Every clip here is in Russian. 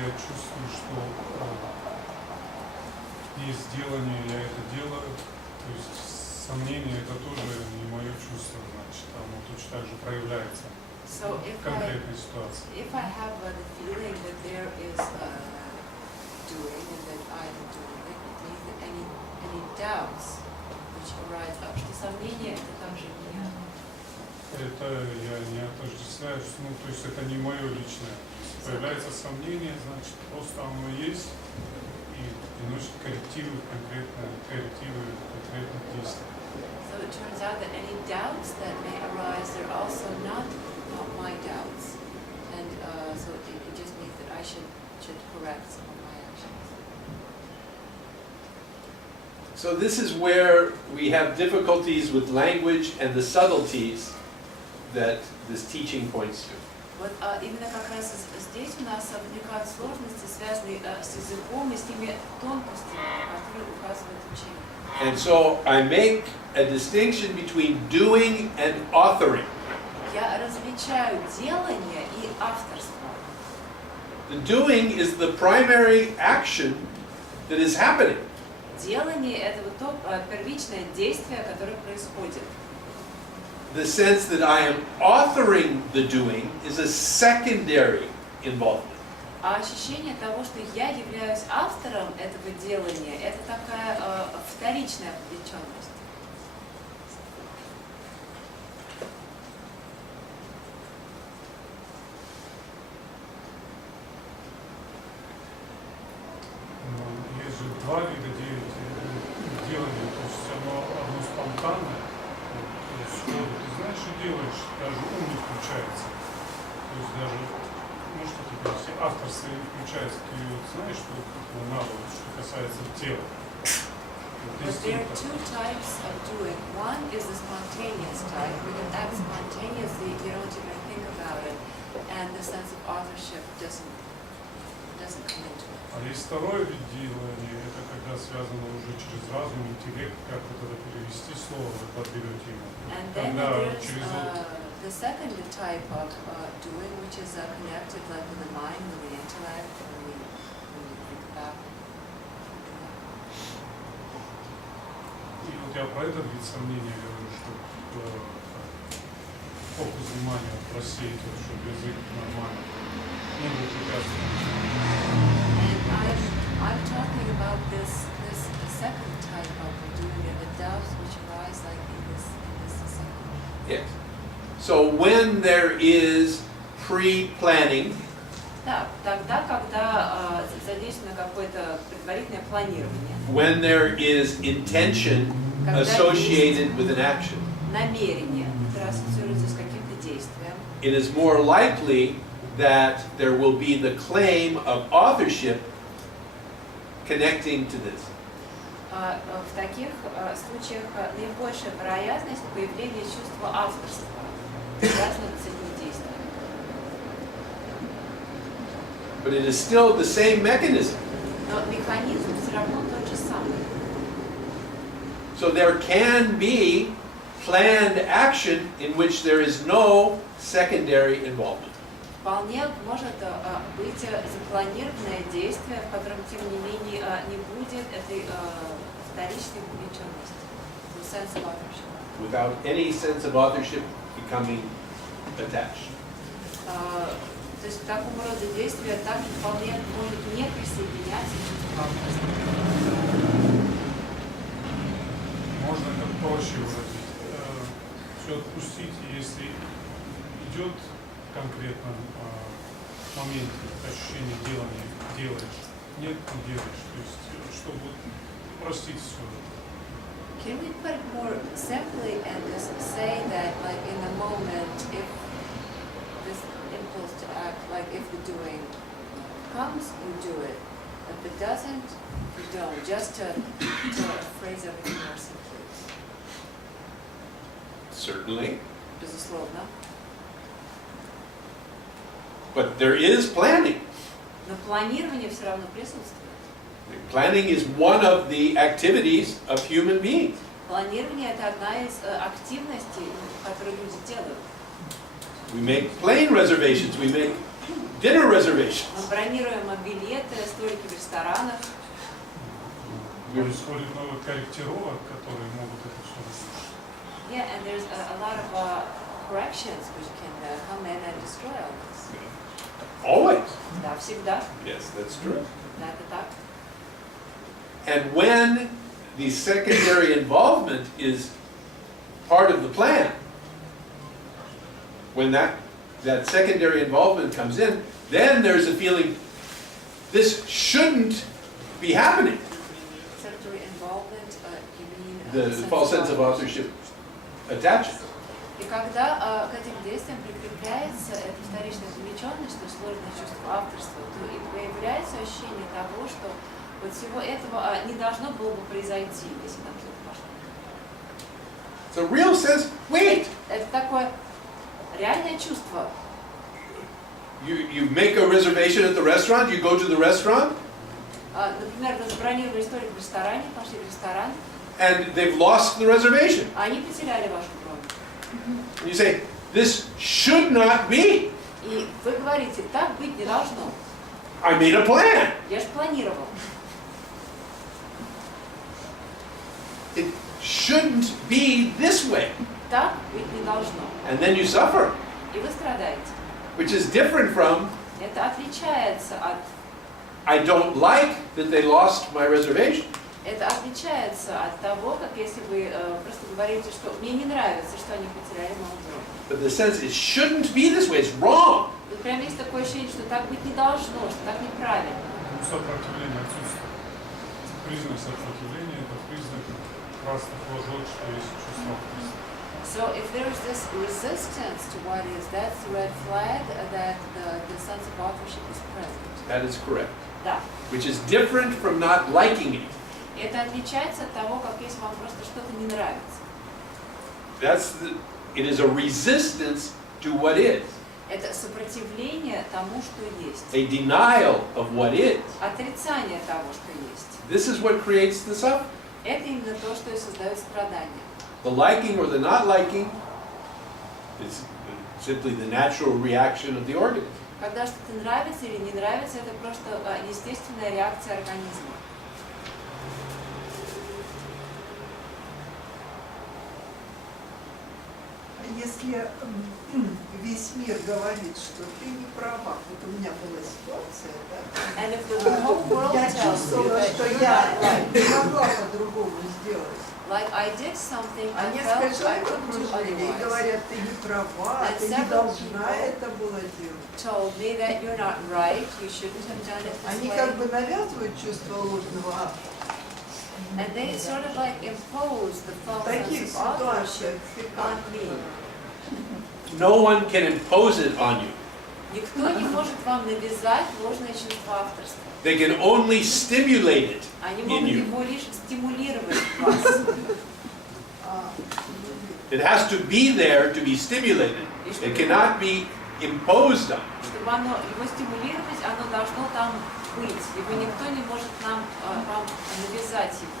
если я чувствую, что есть делание, я это делаю, то есть сомнение это тоже не мое чувство, значит, оно точно так же проявляется в конкретной ситуации. If I have the feeling that there is doing and that I am doing it, it means that any doubts which arise, потому что сомнение это также меня. Это я не отождествляю, ну, то есть это не мое личное. Если появляется сомнение, значит, просто оно есть и приносит коррективы конкретных действий. So it turns out that any doubts that may arise, they're also not my doubts. And so it just means that I should correct some of my actions. So this is where we have difficulties with language and the subtleties that this teaching points to. Вот именно как раз здесь у нас возникают сложности, связанные с языком и с теми тонкостями, которые указывает учение. And so I make a distinction between doing and authoring. Я различаю делание и авторство. The doing is the primary action that is happening. Делание это вот то первичное действие, которое происходит. The sense that I am authoring the doing is a secondary involvement. А ощущение того, что я являюсь автором этого делания, это такая вторичная вовлеченность. Есть же два вида делания, то есть одно спонтанное, сходу, ты знаешь, что делаешь, даже ум не включается. То есть даже, ну что ты говоришь, авторство не включается, ты вот знаешь, что надо, что касается тела. But there are two types of doing. One is the spontaneous type. We can act spontaneously, you don't even think about it, and the sense of authorship doesn't come into it. А есть второй вид делания, это когда связано уже через разум, интеллект, как вот это перевести слово, вы подберете его. And then Когда there's через the second type of doing, which is connected like with the mind, with the intellect, when we think about it. И вот я про этот вид сомнения говорю, что фокус внимания рассеять, чтобы язык нормально не был препятствием. I'm talking about this second type of doing it, the doubts which arise like in this second. Yes. So when there is pre-planning, Да, тогда, когда задействовано какое-то предварительное планирование, when there is intention associated with an action, намерение, которое ассоциируется с каким-то действием, it is more likely that there will be the claim of authorship connecting to this. в таких случаях наибольшая вероятность появления чувства авторства, связанного с этим действием. But it is still the same mechanism. Но механизм все равно тот же самый. So there can be planned action in which there is no secondary involvement. Вполне может быть запланированное действие, в котором, тем не менее, не будет этой вторичной вовлеченности, sense of authorship. Without any sense of authorship becoming attached. То есть к такому рода действия также вполне может не присоединяться чувство авторства. Можно как проще выразить. Все отпустить, если идет конкретно в моменте ощущение делания, делаешь, нет, не делаешь. То есть, чтобы простить все. Can we put it more simply and just say that, like in the moment, if this impulse to act, like if the doing comes, you do it. If it doesn't, you don't. Just to phrase everything more simply. Certainly. Безусловно. But there is planning. Но планирование все равно присутствует. Planning is one of the activities of human beings. Планирование – это одна из активностей, которые люди делают. We make plane reservations, we make dinner reservations. Мы бронируем билеты, столики в ресторанах. Происходит много корректировок, которые могут это все разрушить. Yeah, and there's a lot of corrections which can come in and destroy all this. Always. Да, всегда. Yes, that's true. Да, это так. And when the secondary involvement is part of the plan, when that secondary involvement comes in, then there's a feeling this shouldn't be happening. Secondary involvement, you mean The false sense of authorship attaches. И когда к этим действиям прикрепляется эта вторичная вовлеченность, что сложное чувство авторства, то и появляется ощущение того, что вот всего этого не должно было бы произойти, если там что-то пошло. It's a real sense, wait! Это такое реальное чувство. You make a reservation at the restaurant, you go to the restaurant, Например, вы забронировали столик в ресторане, пошли в ресторан, and they've lost the reservation. а они потеряли вашу бронь. And you say, this should not be. И вы говорите, так быть не должно. I made a plan. Я же планировал. It shouldn't be this way. Так быть не должно. And then you suffer, И вы страдаете. which is different from, Это отличается от I don't like that they lost my reservation. Это отличается от того, как если вы просто говорите, что мне не нравится, что они потеряли мою бронь. But the sense it shouldn't be this way, it's wrong. Вот прям есть такое ощущение, что так быть не должно, что так неправильно. Сопротивление отсутствует. Признак сопротивления – это признак красных ложок, что есть чувство авторства. So if there is this resistance to what is, that's the red flag that the sense of authorship is present. That is correct. Да. Which is different from not liking it. Это отличается от того, как если вам просто что-то не нравится. It is a resistance to what is. Это сопротивление тому, что есть. A denial of what is. Отрицание того, что есть. This is what creates the suffering. Это именно то, что и создает страдания. The liking or the not liking is simply the natural reaction of the organism. Когда что-то нравится или не нравится, это просто естественная реакция организма. Если весь мир говорит, что ты не права, вот у меня была ситуация, да? And if the whole world Я tells you чувствовала, that что you're я not right, не могла по-другому сделать. like I did something, А I несколько felt I человек couldn't do окружили и otherwise. говорят, ты не права, And ты не several должна people это было делать. Told me that you're not right, you shouldn't have done it this Они way. как бы навязывают чувство ложного автора. And they sort of like impose the В false таких sense of ситуациях authorship on me. No one can impose it on you. Никто не может вам навязать ложное чувство авторства. They can only stimulate it Они in могут you. его лишь стимулировать в вас. It has to be there to be stimulated. It cannot be imposed on. Чтобы его стимулировать, оно должно там быть. Его никто не может вам навязать его.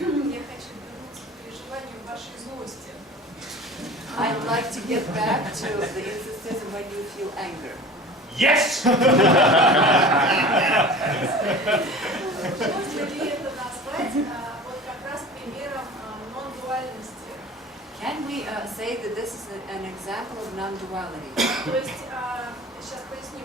Я хочу вернуться к переживанию вашей злости. I'd like to get back to the instances when you feel anger. Yes! Можно ли это назвать вот как раз примером нон-дуальности? Can we say that this is an example of non-duality? То есть, сейчас поясню,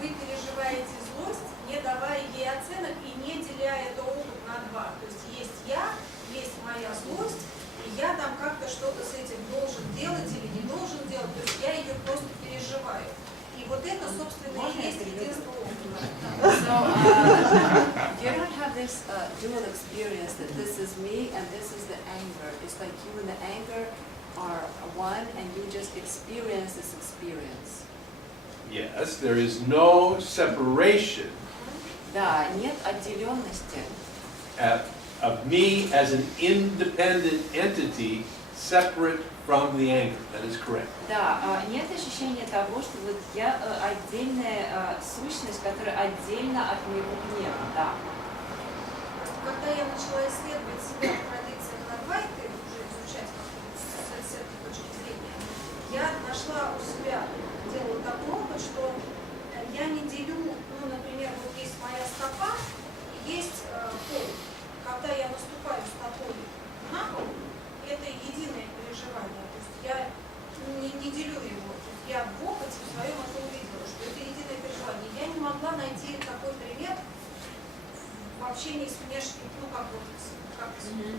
вы переживаете злость, не давая ей оценок и не деля это опыт на два. То есть я, есть моя злость, и я там как-то что-то с этим должен делать или не должен делать. То есть я ее просто переживаю. И вот это, собственно, и есть единство опыта. So you don't have this dual experience that this is me and this is the anger. It's like you and the anger are one and you just experience this experience. Yes, there is no separation Да, нет отделенности of me as an independent entity separate from the anger. That is correct. Да, нет ощущения того, что вот я отдельная сущность, которая отдельно от моего гнева, да. Когда я начала исследовать себя в традициях Адвайты, есть пол. Когда я наступаю стопой на пол, это единое переживание. То есть я не делю его. То есть я в опыте в своем это увидела, что это единое переживание. Я не могла найти такой пример в общении с внешним, ну как вот,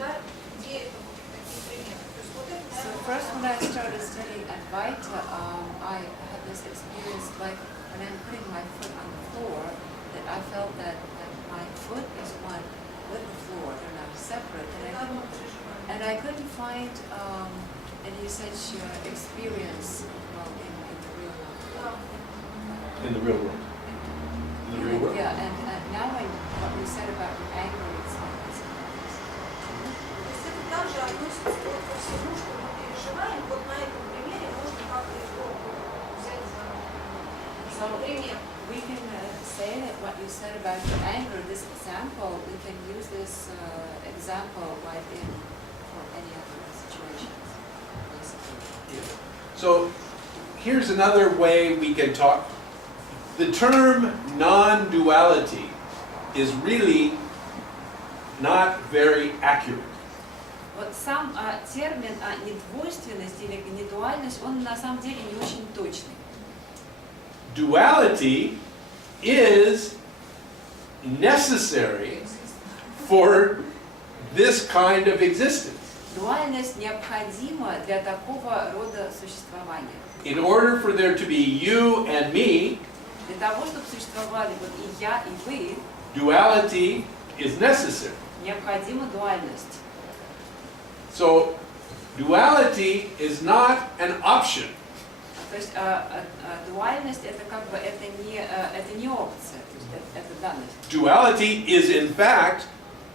да, где это вот такие примеры. То есть вот это, So наверное, first when I started studying Advaita, I had this experience like when I'm putting my foot on the floor, that I felt that my foot is one with the floor, they're not separate, and I couldn't find any such experience in the real world. In the real world. In the real world. Yeah, and now what we said about anger, it's like this. То есть это также относится вот ко всему, что мы переживаем. Вот на этом примере можно как-то его взять за пример. We can say that what you said about your anger, this example, we can use this example like for any other situations, basically. So here's another way we can talk. The term non-duality is really not very accurate. Вот сам термин недвойственность или недуальность, он на самом деле не очень точный. Duality is necessary for this kind of existence. Дуальность необходима для такого рода существования. In order for there to be you and me, Для того, чтобы существовали вот и я, и вы, duality is necessary. необходима дуальность. So duality is not an option. То есть дуальность это как бы это не опция, то есть это данность. Duality is in fact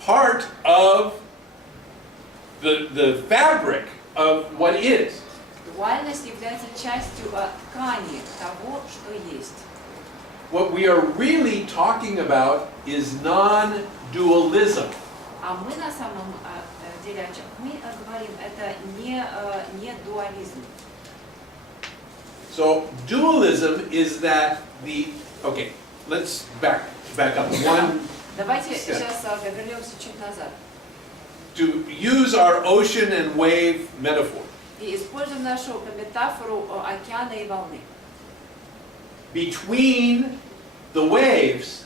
part of the fabric of what is. Дуальность является частью ткани того, что есть. What we are really talking about is non-dualism. А мы на самом деле о чем мы говорим, это не дуализм. So dualism is that okay, let's back up one. Давайте сейчас вернемся чуть назад. To use our ocean and wave metaphor. И используем нашу метафору океана и волны. Between the waves,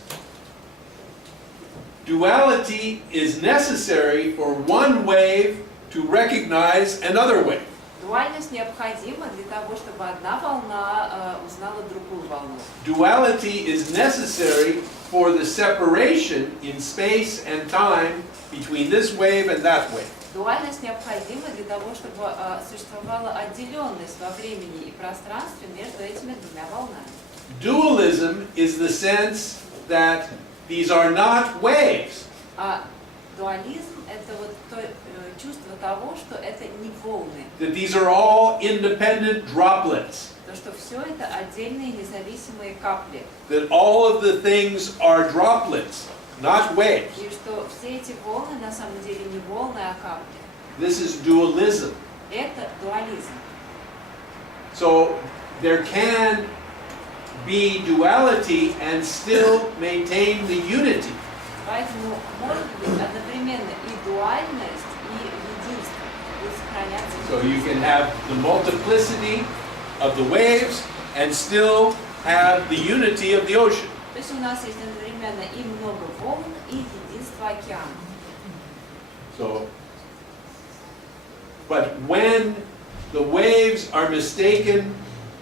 duality is necessary for one wave to recognize another wave. Дуальность необходима для того, чтобы одна волна узнала другую волну. Duality is necessary for the separation in space and time between this wave and that wave. Дуальность необходима для того, чтобы существовала отделенность во времени и пространстве между этими двумя волнами. Dualism is the sense that these are not waves. А дуализм – это вот то чувство того, что это не волны, That these are all independent droplets. то что все это отдельные независимые капли, That all of the things are droplets, not waves. и что все эти волны на самом деле не волны, а капли. This is dualism. Это дуализм. So there can be duality and still maintain the unity. Поэтому может быть одновременно и дуальность, и единство, и сохраняться. So you can have the multiplicity of the waves and still have the unity of the ocean. То есть у нас есть одновременно и много волн, и единство океана. So, but when the waves are mistaken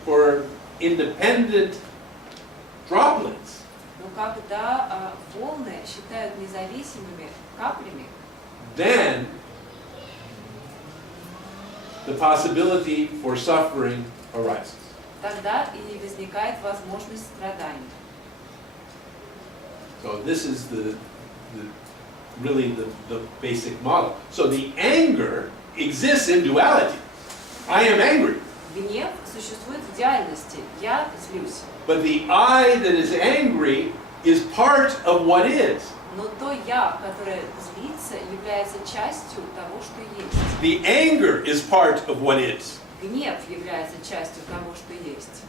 for independent droplets, Но когда волны считают независимыми каплями, then the possibility for suffering arises. тогда и возникает возможность страданий. So this is really the basic model. So the anger exists in duality. I am angry. Гнев существует в идеальности. Я злюсь. But the I that is angry is part of what is. Но то я, которое злится, является частью того, что есть. The anger is part of what is. Гнев является частью того, что есть.